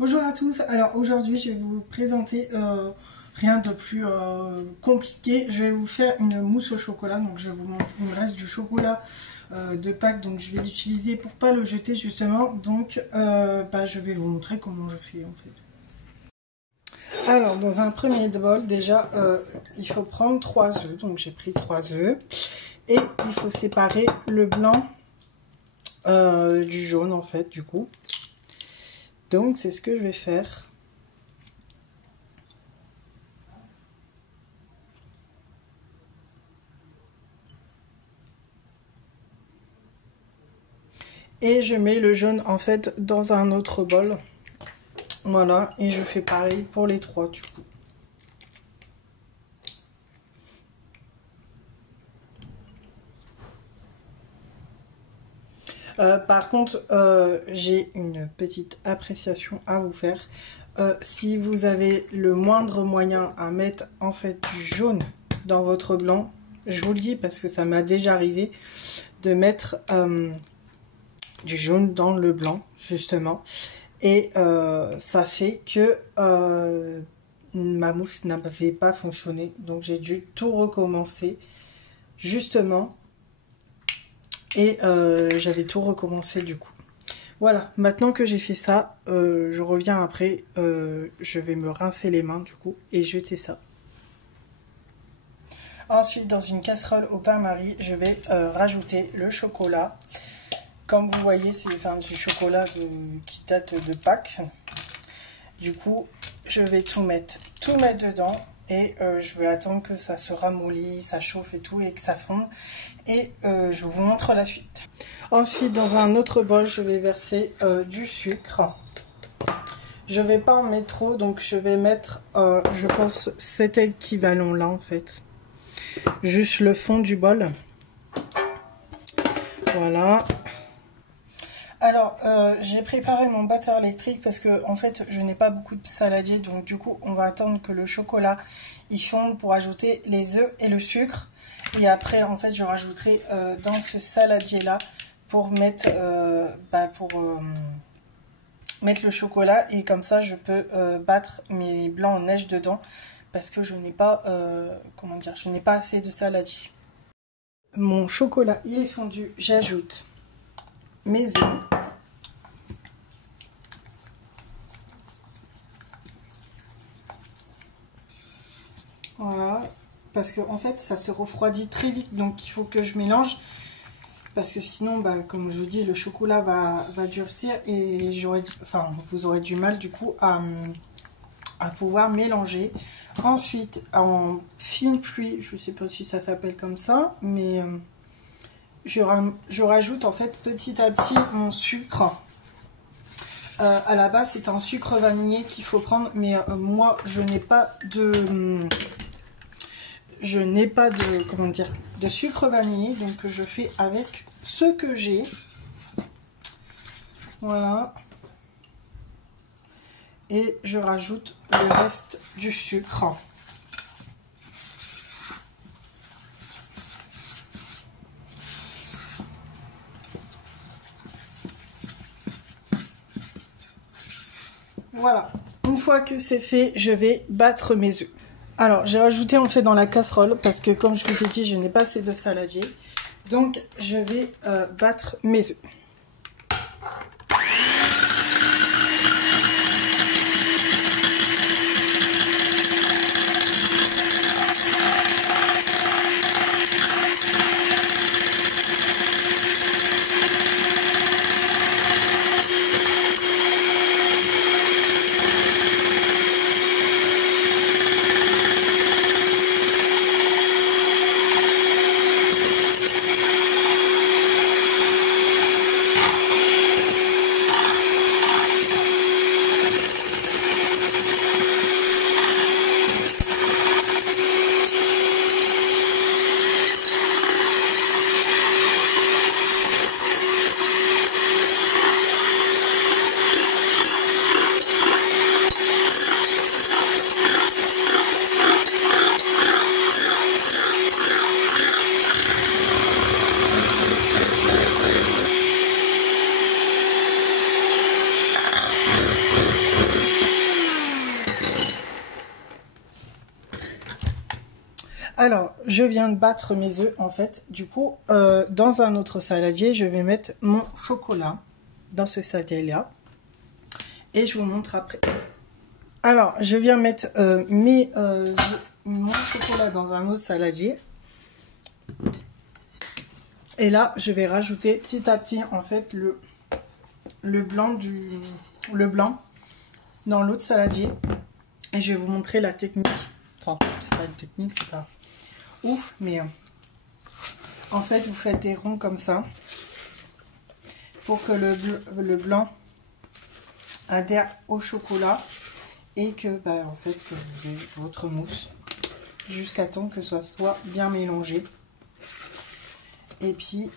Bonjour à tous, alors aujourd'hui je vais vous présenter rien de plus compliqué. Je vais vous faire une mousse au chocolat, donc je vous montre, il me reste du chocolat de Pâques, donc je vais l'utiliser pour pas le jeter justement, donc je vais vous montrer comment je fais en fait. Alors dans un premier bol déjà il faut prendre 3 œufs, donc j'ai pris 3 œufs et il faut séparer le blanc du jaune en fait du coup. Donc c'est ce que je vais faire. Et je mets le jaune en fait dans un autre bol. Voilà, et je fais pareil pour les 3 du coup. Par contre, j'ai une petite appréciation à vous faire. Si vous avez le moindre moyen à mettre en fait du jaune dans votre blanc, je vous le dis parce que ça m'a déjà arrivé de mettre du jaune dans le blanc justement. Et ça fait que ma mousse n'avait pas fonctionné. Donc j'ai dû tout recommencer justement. Et j'avais tout recommencé du coup. Voilà, maintenant que j'ai fait ça, je reviens après. Je vais me rincer les mains du coup et jeter ça. Ensuite, dans une casserole au bain-marie, je vais rajouter le chocolat. Comme vous voyez, c'est du chocolat qui date de Pâques. Du coup, je vais tout mettre dedans. Et je vais attendre que ça se ramollit, ça chauffe et tout, et que ça fonde. Et je vous montre la suite. Ensuite, dans un autre bol, je vais verser du sucre. Je vais pas en mettre trop, donc je vais mettre, je pense, cet équivalent là en fait. Juste le fond du bol. Voilà. Alors, j'ai préparé mon batteur électrique parce que en fait, je n'ai pas beaucoup de saladier. Donc du coup, on va attendre que le chocolat il fonde pour ajouter les œufs et le sucre. Et après, en fait, je rajouterai dans ce saladier-là pour mettre, mettre le chocolat. Et comme ça, je peux battre mes blancs en neige dedans parce que je n'ai pas, comment dire, je n'ai pas assez de saladier. Mon chocolat, il est fondu. J'ajoute mes œufs. Voilà, parce que en fait ça se refroidit très vite, donc il faut que je mélange parce que sinon, comme je vous dis, le chocolat va durcir et vous aurez du mal du coup à pouvoir mélanger. Ensuite, en fine pluie, je sais pas si ça s'appelle comme ça, mais je rajoute en fait petit à petit mon sucre. À la base, c'est un sucre vanillé qu'il faut prendre, mais moi, je n'ai pas de comment dire, de sucre vanillé, donc je fais avec ce que j'ai. Voilà. Et je rajoute le reste du sucre. Voilà, une fois que c'est fait, je vais battre mes œufs. Alors, j'ai rajouté en fait dans la casserole parce que comme je vous ai dit, je n'ai pas assez de saladier. Donc, je vais battre mes œufs. Alors, je viens de battre mes œufs, en fait. Du coup, dans un autre saladier, je vais mettre mon chocolat dans ce saladier-là. Et je vous montre après. Alors, je viens mettre mon chocolat dans un autre saladier. Et là, je vais rajouter petit à petit, en fait, le blanc dans l'autre saladier. Et je vais vous montrer la technique. Enfin, c'est pas une technique, c'est pas ouf, mais en fait, vous faites des ronds comme ça pour que le blanc adhère au chocolat et que, bah, en fait, que vous ayez votre mousse jusqu'à temps que ça soit bien mélangé. Et puis,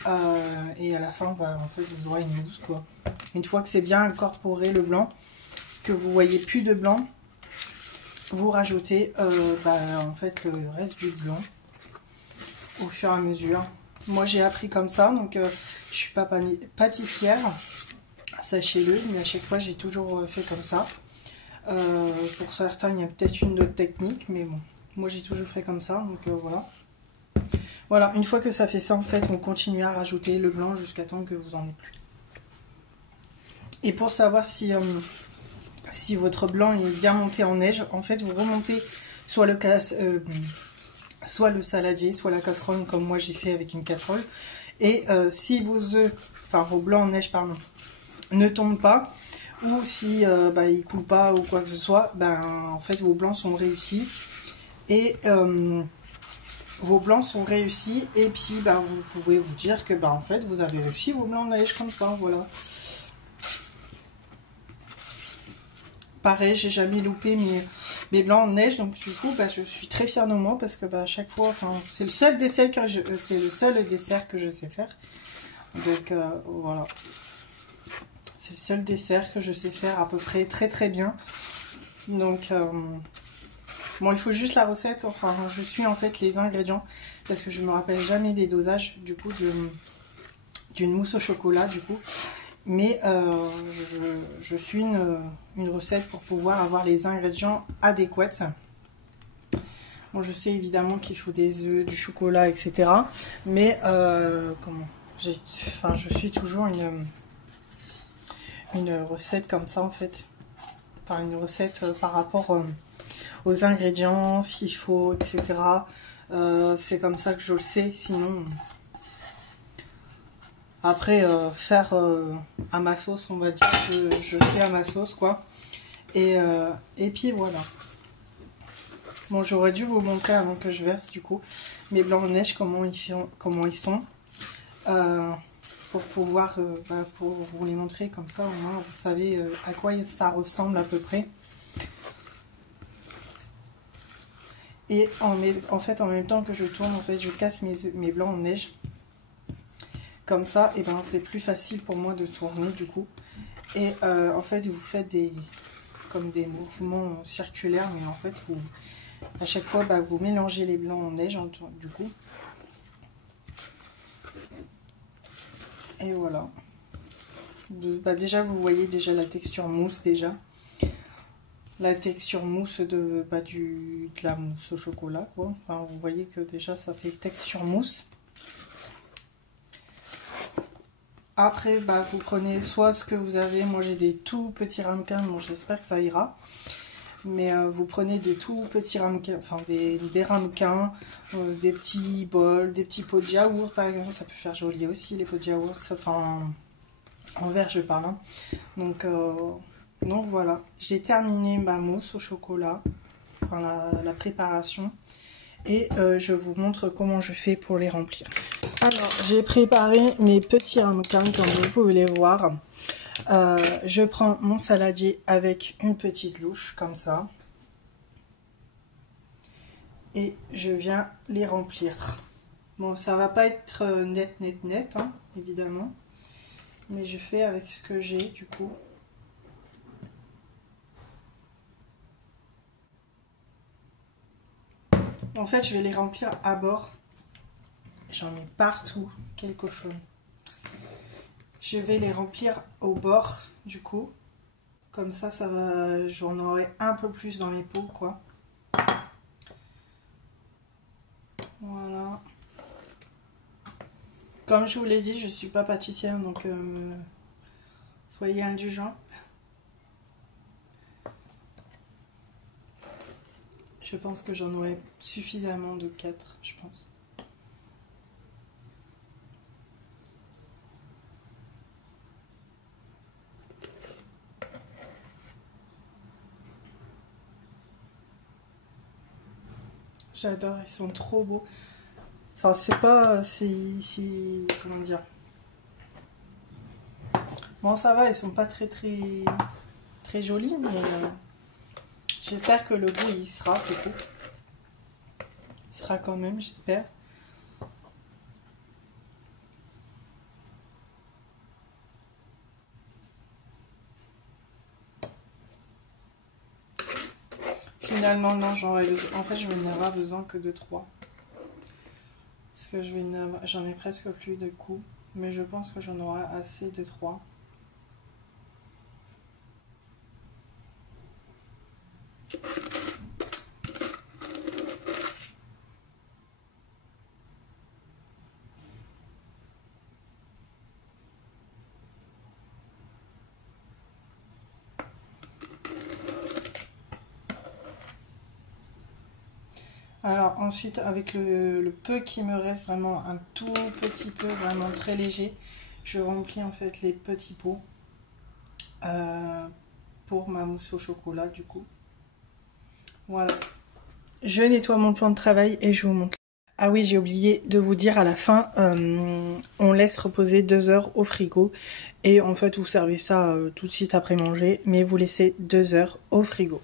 et à la fin, bah, en fait, vous aurez une mousse, quoi. Une fois que c'est bien incorporé le blanc, que vous voyez plus de blanc, vous rajoutez en fait le reste du blanc au fur et à mesure. Moi j'ai appris comme ça, donc je suis pas pâtissière, sachez-le, mais à chaque fois j'ai toujours fait comme ça. Pour certains il y a peut-être une autre technique, mais bon, moi j'ai toujours fait comme ça, donc voilà. Voilà, une fois que ça fait ça, en fait, on continue à rajouter le blanc jusqu'à temps que vous en ayez plus. Et pour savoir si votre blanc est bien monté en neige, en fait, vous remontez soit le saladier, soit la casserole, comme moi j'ai fait avec une casserole. Et si vos blancs en neige, pardon, ne tombent pas, ou si ils coulent pas ou quoi que ce soit, en fait, vos blancs sont réussis. Et vos blancs sont réussis. Et puis, vous pouvez vous dire que, en fait, vous avez réussi vos blancs en neige comme ça, voilà. Pareil, j'ai jamais loupé mes blancs en neige, donc du coup, je suis très fière de moi parce que à chaque fois, c'est le seul dessert que je sais faire. Donc voilà, c'est le seul dessert que je sais faire à peu près très très bien. Donc bon, il faut juste la recette. Enfin, je suis en fait les ingrédients parce que je me rappelle jamais des dosages du coup d'une mousse au chocolat du coup. Mais je suis une recette pour pouvoir avoir les ingrédients adéquats. Bon, je sais évidemment qu'il faut des œufs, du chocolat, etc. Mais je suis toujours une recette comme ça en fait. Enfin, une recette par rapport aux ingrédients, ce qu'il faut, etc. C'est comme ça que je le sais, sinon... Après, faire à ma sauce, on va dire que je fais à ma sauce, quoi. Et puis voilà. Bon, j'aurais dû vous montrer avant que je verse, du coup, mes blancs de neige, comment ils sont. Pour pouvoir, pour vous les montrer comme ça, au moins, vous savez à quoi ça ressemble à peu près. Et en fait, en même temps que je tourne, en fait, je casse mes blancs de neige. Comme ça, et c'est plus facile pour moi de tourner du coup. Et en fait, vous faites comme des mouvements circulaires, mais en fait, à chaque fois, vous mélangez les blancs en neige du coup. Et voilà. Déjà, vous voyez déjà la texture mousse déjà. La texture mousse de la mousse au chocolat, quoi. Enfin, vous voyez que déjà, ça fait texture mousse. Après, vous prenez soit ce que vous avez. Moi, j'ai des tout petits ramequins. Bon, j'espère que ça ira. Mais vous prenez des tout petits ramequins, enfin des ramequins, des petits bols, des petits pots de yaourt, par exemple. Ça peut faire joli aussi, les pots de yaourt. Enfin, en verre, je parle. Hein. Donc voilà. J'ai terminé ma mousse au chocolat. Enfin, la préparation. Et je vous montre comment je fais pour les remplir. Alors, j'ai préparé mes petits ramequins, comme vous pouvez les voir. Je prends mon saladier avec une petite louche, comme ça. Et je viens les remplir. Bon, ça va pas être net, hein, évidemment. Mais je fais avec ce que j'ai, du coup. En fait, je vais les remplir à bord. J'en mets partout. Quel cochon. Je vais les remplir au bord, du coup. Comme ça, j'en aurai un peu plus dans les pots, quoi. Comme je vous l'ai dit, je suis pas pâtissière, donc soyez indulgents. Je pense que j'en aurai suffisamment de 4, je pense. J'adore, ils sont trop beaux. Enfin, c'est pas... comment dire? Bon, ça va, ils sont pas très jolis, mais j'espère que le goût, il sera, du coup. Il sera quand même, j'espère. Finalement, non, en fait, je vais n'avoir besoin que de 3. Parce que j'en ai presque plus de coups. Mais je pense que j'en aurai assez de 3. Alors ensuite, avec le peu qui me reste, vraiment un tout petit peu, vraiment très léger, je remplis en fait les petits pots pour ma mousse au chocolat du coup. Voilà. Je nettoie mon plan de travail et je vous montre. Ah oui, j'ai oublié de vous dire à la fin, on laisse reposer 2 heures au frigo. Et en fait, vous servez ça tout de suite après manger, mais vous laissez 2 heures au frigo.